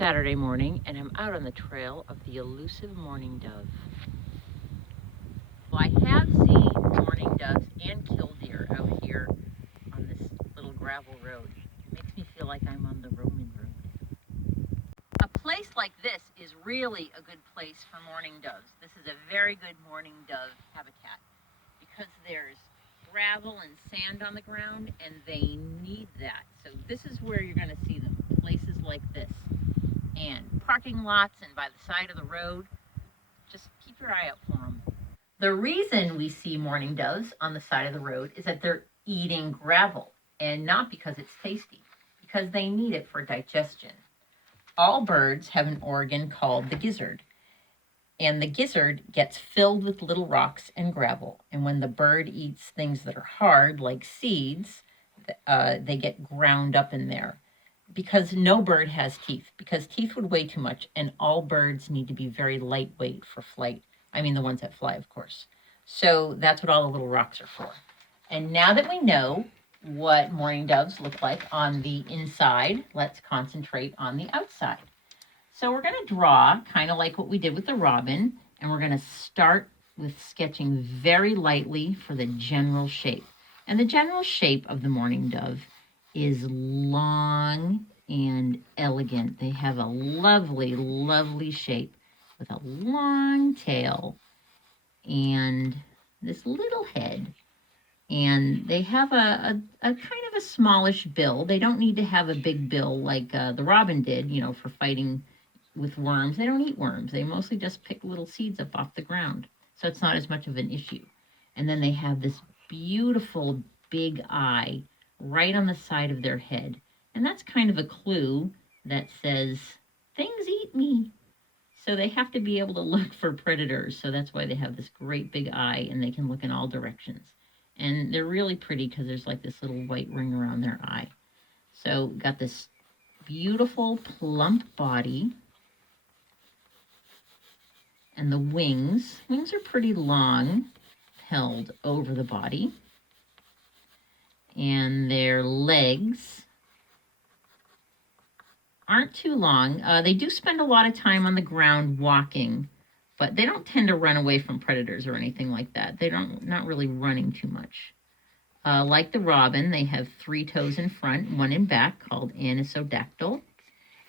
Saturday morning, and I'm out on the trail of the elusive mourning dove. Well, I have seen mourning doves and killdeer out here on this little gravel road. It makes me feel like I'm on the Roman road. A place like this is really a good place for mourning doves. This is a very good mourning dove habitat because there's gravel and sand on the ground, and they need that. So this is where you're going to see them, places like this. And parking lots and by the side of the road. Just keep your eye out for them. The reason we see mourning doves on the side of the road is that they're eating gravel, and not because it's tasty, because they need it for digestion. All birds have an organ called the gizzard, and the gizzard gets filled with little rocks and gravel. And when the bird eats things that are hard, like seeds, they get ground up in there. Because no bird has teeth, because teeth would weigh too much, and all birds need to be very lightweight for flight. I mean, the ones that fly, of course. So that's what all the little rocks are for. And now that we know what mourning doves look like on the inside, let's concentrate on the outside. So we're going to draw kind of like what we did with the robin, and we're going to start with sketching very lightly for the general shape. And the general shape of the mourning dove is long and elegant. They have a lovely, lovely shape with a long tail and this little head. And they have a kind of a smallish bill. They don't need to have a big bill like the robin did, you know, for fighting with worms. They don't eat worms. They mostly just pick little seeds up off the ground. So it's not as much of an issue. And then they have this beautiful big eye right on the side of their head. And that's kind of a clue that says, things eat me. So they have to be able to look for predators. So that's why they have this great big eye, and they can look in all directions. And they're really pretty because there's like this little white ring around their eye. So got this beautiful plump body. And the wings are pretty long, held over the body. And their legs aren't too long. They do spend a lot of time on the ground walking, but they don't tend to run away from predators or anything like that. They're not really running too much. Like the robin, they have 3 toes in front, 1 in back, called anisodactyl.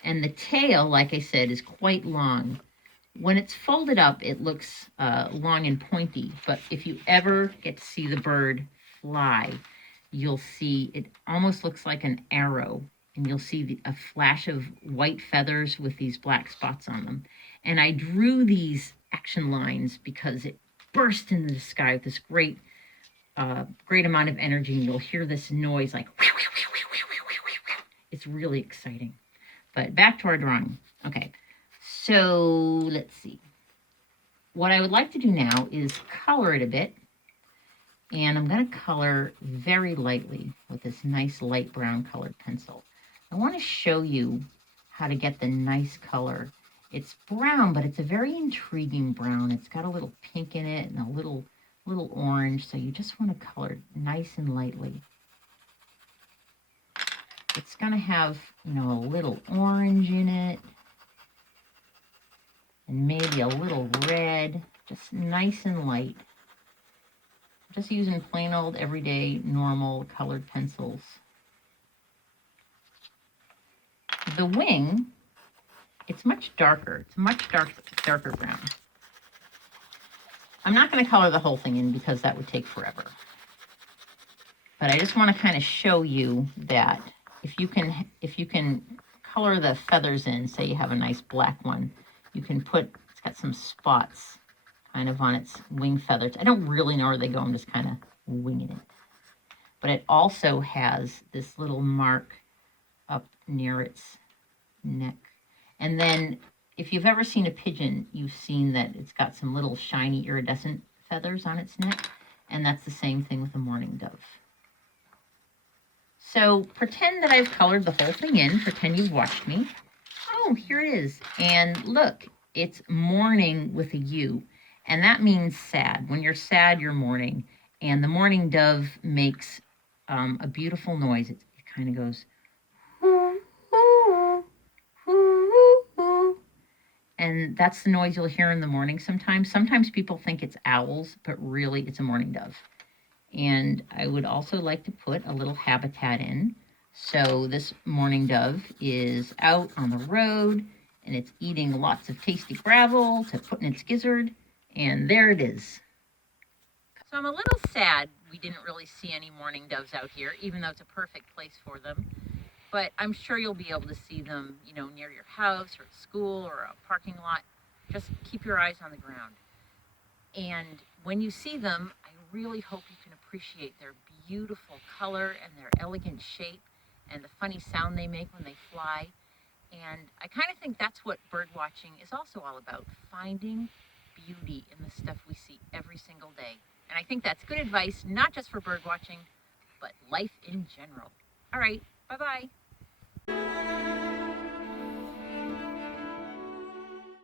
And the tail, like I said, is quite long. When it's folded up, it looks long and pointy, but if you ever get to see the bird fly, you'll see it almost looks like an arrow, and you'll see a flash of white feathers with these black spots on them. And I drew these action lines because it burst into the sky with this great amount of energy, and you'll hear this noise like, it's really exciting. But back to our drawing. Okay, so let's see. What I would like to do now is color it a bit. And I'm going to color very lightly with this nice light brown colored pencil. I want to show you how to get the nice color. It's brown, but it's a very intriguing brown. It's got a little pink in it and a little orange, so you just want to color nice and lightly. It's going to have, you know, a little orange in it and maybe a little red, just nice and light. Just using plain old everyday normal colored pencils. The wing, it's much darker. It's much darker brown. I'm not going to color the whole thing in because that would take forever. But I just want to kind of show you that if you can color the feathers in, say you have a nice black one, you can put, it's got some spots kind of on its wing feathers. I don't really know where they go. I'm just kind of winging it. But it also has this little mark up near its neck. And then if you've ever seen a pigeon, you've seen that it's got some little shiny iridescent feathers on its neck. And that's the same thing with the mourning dove. So pretend that I've colored the whole thing in. Pretend you've watched me. Oh, here it is. And look, it's mourning with a U. And that means sad. When you're sad, you're mourning. And the mourning dove makes a beautiful noise. It kind of goes, hoo, hoo, hoo, and that's the noise you'll hear in the morning sometimes. Sometimes people think it's owls, but really it's a mourning dove. And I would also like to put a little habitat in. So this mourning dove is out on the road and it's eating lots of tasty gravel to put in its gizzard. And there it is. So I'm a little sad we didn't really see any mourning doves out here, even though it's a perfect place for them. But I'm sure you'll be able to see them, you know, near your house or at school or a parking lot. Just keep your eyes on the ground. And when you see them, I really hope you can appreciate their beautiful color and their elegant shape and the funny sound they make when they fly. And I kind of think that's what bird watching is also all about, finding beauty in the stuff we see every single day. And I think that's good advice, not just for bird watching, but life in general. All right, bye-bye.